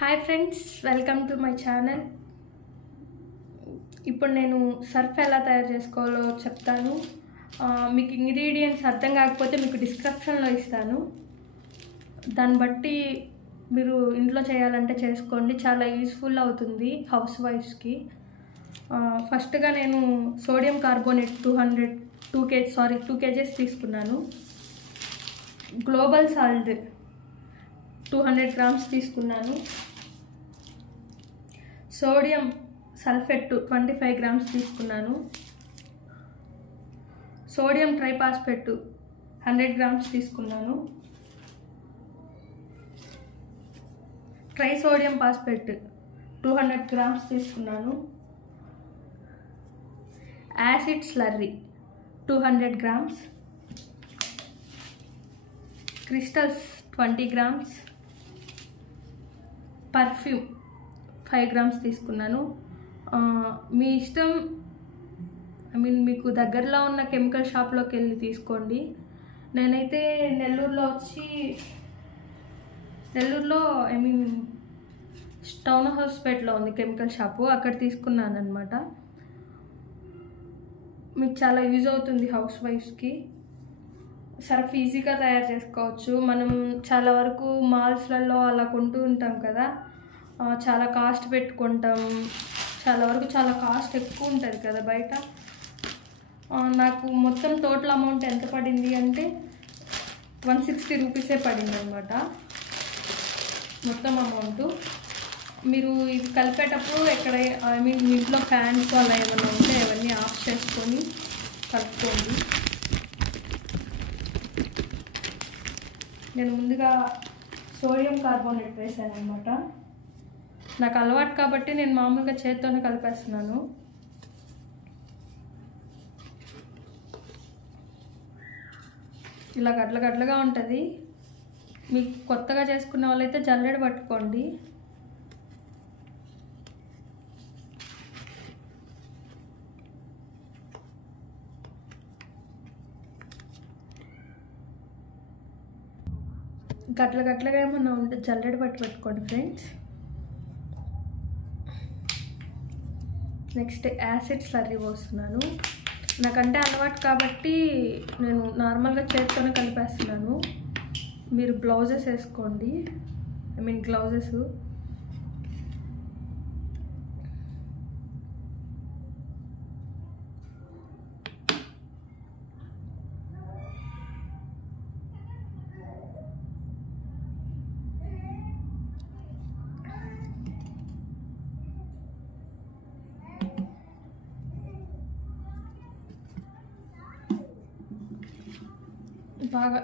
Hi friends, welcome to my channel. ఇప్పుడు నేను Surf ఎలా తయారు చేసుకోవాలో చెప్తాను. మీకు ఇంగ్రీడియంట్స్ అర్థం కాకపోతే మీకు డిస్క్రిప్షన్లో ఇస్తాను. దాన్ని బట్టి మీరు ఇంట్లో చేయాలంటే చేసుకోండి, చాలా యూస్ఫుల్ అవుతుంది హౌస్ వైఫ్స్కి. ఫస్ట్గా నేను సోడియం కార్బోనేట్ 2 kgs తీసుకున్నాను. గ్లోబల్ సాల్ట్ 200 grams తీసుకున్నాను. సోడియం సల్ఫేట్ 25 grams తీసుకున్నాను. సోడియం ట్రైపాస్పేట్ 100 grams తీసుకున్నాను. ట్రైసోడియం పాస్పేట్ 200 grams తీసుకున్నాను. Acid slurry 200 grams. Crystals 20 grams. Perfume 5 grams తీసుకున్నాను. మీ ఇష్టం, మీకు దగ్గరలో ఉన్న కెమికల్ షాప్లోకి వెళ్ళి తీసుకోండి. నేనైతే నెల్లూరులో టౌన్ హౌస్పేట్లో ఉంది కెమికల్ షాపు, అక్కడ తీసుకున్నాను అనమాట. మీకు చాలా యూజ్ అవుతుంది హౌస్ వైఫ్స్కి. సర్ఫ్ ఈజీగా తయారు చేసుకోవచ్చు. మనం చాలా వరకు మాల్స్లలో అలా కొంటూ ఉంటాం కదా, చాలా కాస్ట్ పెట్టుకుంటాం. చాలా కాస్ట్ ఎక్కువ ఉంటుంది కదా బయట. నాకు మొత్తం టోటల్ అమౌంట్ ఎంత పడింది అంటే 160 రూపీసే పడింది అనమాట మొత్తం అమౌంట్. మీరు ఇది కలిపేటప్పుడు మీ ఇంట్లో ఫ్యాన్స్ అలా ఏమైనా ఉంటే అవన్నీ ఆఫ్ చేసుకొని కలుపుకోండి. నేను ముందుగా సోడియం కార్బోనేట్ వేసాను అనమాట. నాకు అలవాటు కాబట్టి నేను మామూలుగా చేత్తోనే కలిపేస్తున్నాను. ఇలా గడ్డలుగా ఉంటుంది. మీకు కొత్తగా చేసుకున్న వాళ్ళైతే జల్లెడ పట్టుకోండి. గట్లగా ఏమన్నా ఉంటే జల్లెడ పెట్టుకోండి ఫ్రెండ్స్. నెక్స్ట్ యాసిడ్ స్లర్రీ పోస్తున్నాను. నాకంటే అలవాటు కాబట్టి నేను నార్మల్గా చేత్తోనే కలిపేస్తున్నాను. మీరు గ్లౌజెస్ వేసుకోండి, గ్లౌజెస్.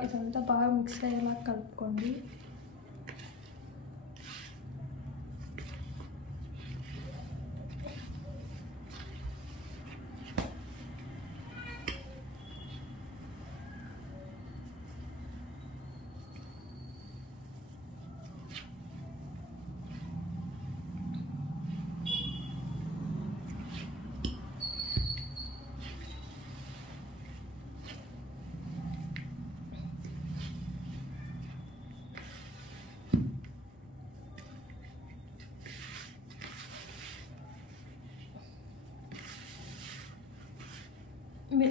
ఇదంతా బాగా మిక్స్ అయ్యేలా కలుపుకోండి.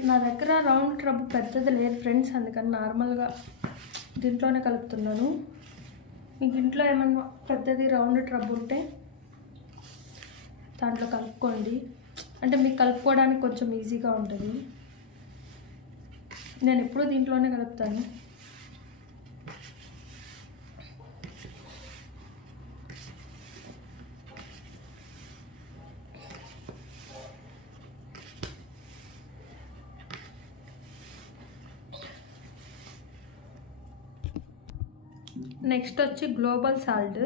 నా దగ్గర రౌండ్ ట్రబ్ పెద్దది లేదు ఫ్రెండ్స్, అందుకని నార్మల్గా దీంట్లోనే కలుపుతున్నాను. మీకు ఇంట్లో ఏమన్నా పెద్దది రౌండ్ ట్రబ్ ఉంటే దాంట్లో కలుపుకోండి, అంటే మీకు కలుపుకోవడానికి కొంచెం ఈజీగా ఉంటుంది. నేను ఎప్పుడూ దీంట్లోనే కలుపుతాను. నెక్స్ట్ వచ్చి గ్లోబల్ సాల్ట్.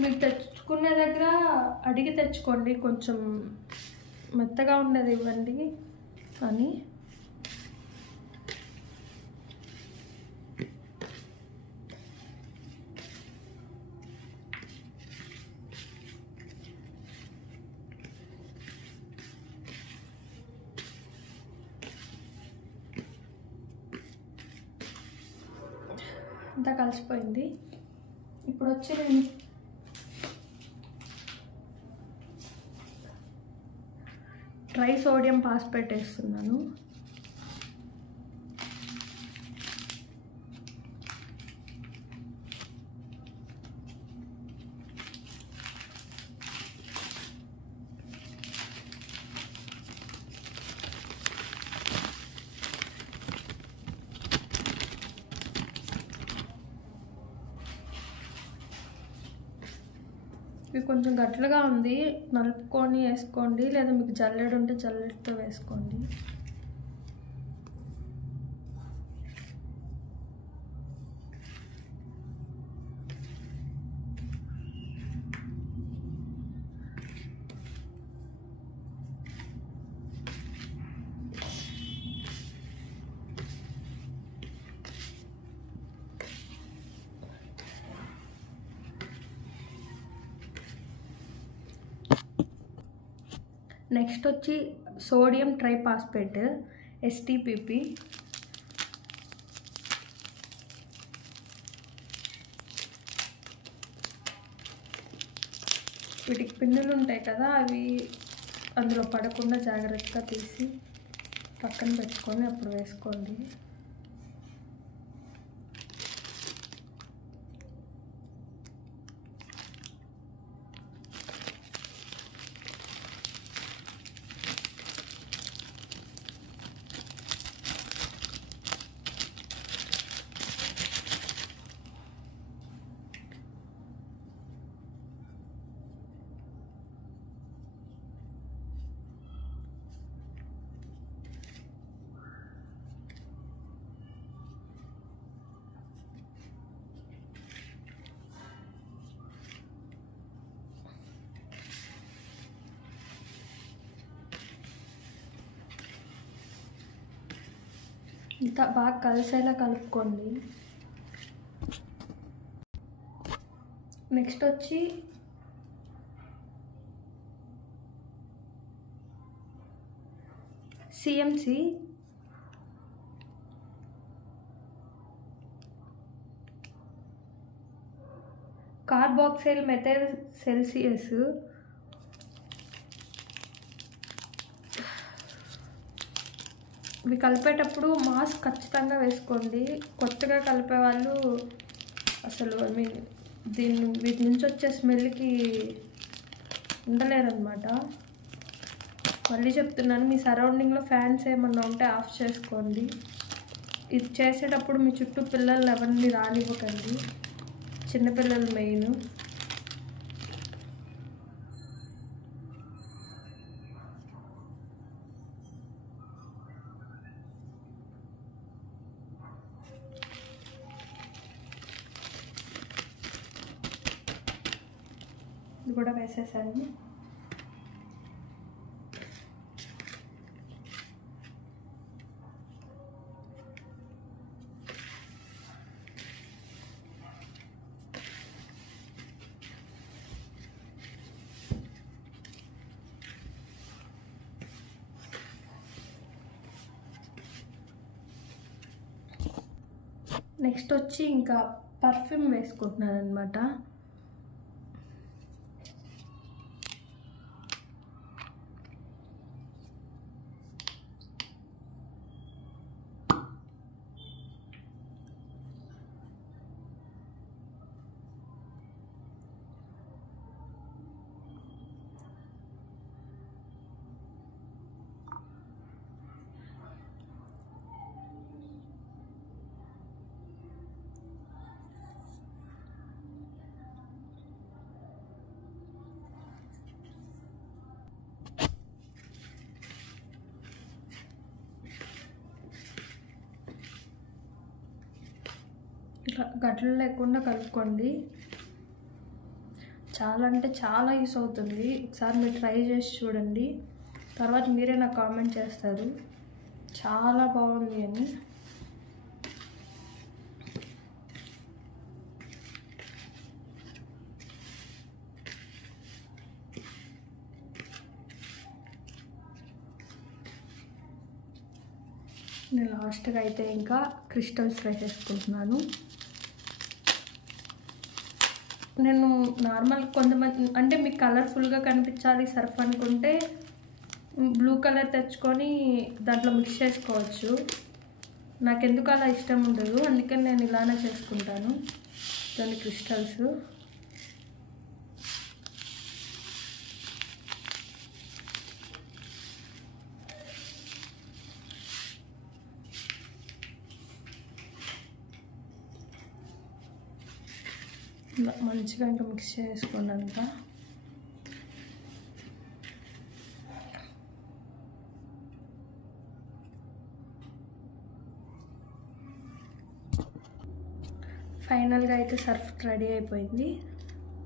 మీరు తెచ్చుకునే దగ్గర అడిగి తెచ్చుకోండి, కొంచెం మెత్తగా ఉండేది ఇవ్వండి అని. అంతా కలిసిపోయింది. ఇప్పుడు వచ్చి నేను ట్రై సోడియం ఫాస్ఫేట్ వేస్తున్నాను. ఇది కొంచెం గట్టిగా ఉంది, నలుపుకొని వేసుకోండి, లేదా మీకు జల్లెడ ఉంటే జల్లెడతో వేసుకోండి. నెక్స్ట్ వచ్చి సోడియం ట్రైఫాస్ఫేట్ STPP. వీటికి పిండులు ఉంటాయి కదా, అవి అందులో పడకుండా జాగ్రత్తగా తీసి పక్కన పెట్టుకొని అప్పుడు వేసుకోండి. ఇంత బాగా కలిసేలా కలుపుకోండి. నెక్స్ట్ వచ్చి CMC కార్బాక్సిల్ మెథైల్ సెల్సియస్. ఇవి కలిపేటప్పుడు మాస్క్ ఖచ్చితంగా వేసుకోండి. కొత్తగా కలిపే వాళ్ళు అసలు వీటి నుంచి వచ్చే స్మెల్కి ఉండలేరన్నమాట. మళ్ళీ చెప్తున్నాను, మీ సరౌండింగ్లో ఫ్యాన్స్ ఏమన్నా ఉంటే ఆఫ్ చేసుకోండి. ఇది చేసేటప్పుడు మీ చుట్టూ పిల్లలు ఎవరిని రానివ్వకండి, చిన్నపిల్లలు మెయిన్. ఇది కూడా వేసేసాను. నెక్స్ట్ వచ్చి ఇంకా పర్ఫ్యూమ్ వేసుకుంటున్నాను అనమాట. ఇట్లా గడ్డలు లేకుండా కలుపుకోండి. చాలా అంటే చాలా యూస్ అవుతుంది. ఒకసారి మీరు ట్రై చేసి చూడండి, తర్వాత మీరే నాకు కామెంట్ చేస్తారు చాలా బాగుంది అని. నేను లాస్ట్గా అయితే ఇంకా క్రిస్టల్స్ వేసేసుకుంటున్నాను. నేను నార్మల్ కొంతమంది అంటే మీకు కలర్ఫుల్గా కనిపించాలి సర్ఫ్ అనుకుంటే బ్లూ కలర్ తెచ్చుకొని దాంట్లో మిక్స్ చేసుకోవచ్చు. నాకెందుకు అలా ఇష్టం ఉండదు, అందుకని నేను ఇలానే చేసుకుంటాను. దాని క్రిస్టల్స్ మంచిగా ఇంకా మిక్స్ చేసుకున్నంత ఫైనల్గా అయితే సర్ఫ్ రెడీ అయిపోయింది.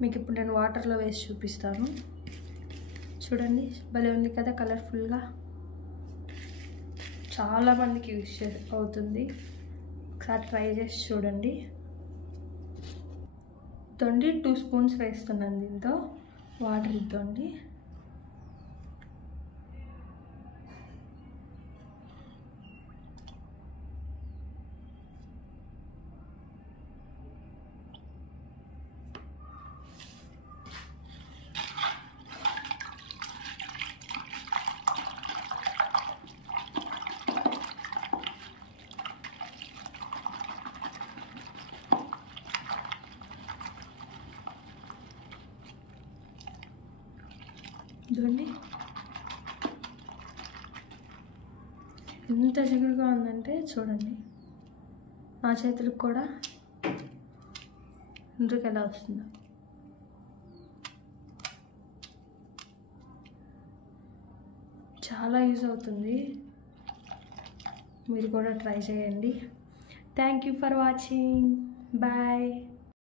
మీకు ఇప్పుడు నేను వాటర్లో వేసి చూపిస్తాను. చూడండి భలే ఉంది కదా కలర్ఫుల్గా. చాలామందికి యూజ్ అవుతుంది, ఒకసారి ట్రై చేసి చూడండి. 2 స్పూన్స్ వేస్తున్నాను దీంతో, వాటర్ ఇద్దండి. చూడండి ఎంత జిగురుగా ఉందంటే, చూడండి నా చేతులకు కూడా ఇందుకు ఎలా వస్తుందో. చాలా యూజ్ అవుతుంది, మీరు కూడా ట్రై చేయండి. Thank you for watching, bye.